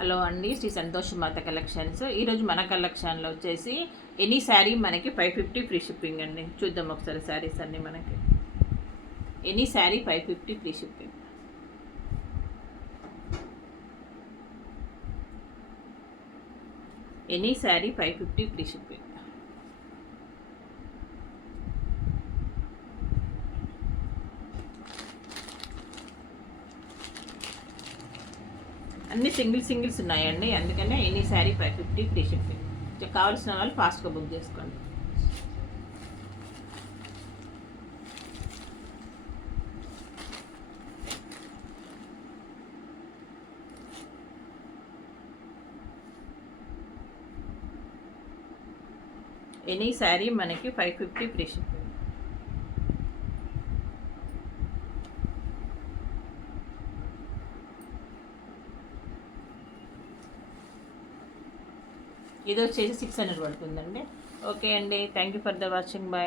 హలో అండి, శ్రీ సంతోష్ మాత కలెక్షన్స్. ఈరోజు మన కలెక్షన్లో వచ్చేసి ఎనీ శారీ మనకి 550 ఫ్రీ షిప్పింగ్ అండి. చూద్దాం ఒకసారి శారీస్ అన్నీ మనకి. ఎనీ sari 550 free shipping. Any sari 550 free shipping. అన్ని సింగిల్స్ ఉన్నాయండి, అందుకనే ఎనీ శారీ 550 ఫ్రీ షిప్పింగ్. కావాల్సిన వాళ్ళు ఫాస్ట్గా బుక్ చేసుకోండి. ఎనీ శారీ మనకి 550 ఫ్రీ షిప్పింగ్. ఇది వచ్చేసి 600 పడుతుందండి. ఓకే అండి, thank you for the watching. Bye.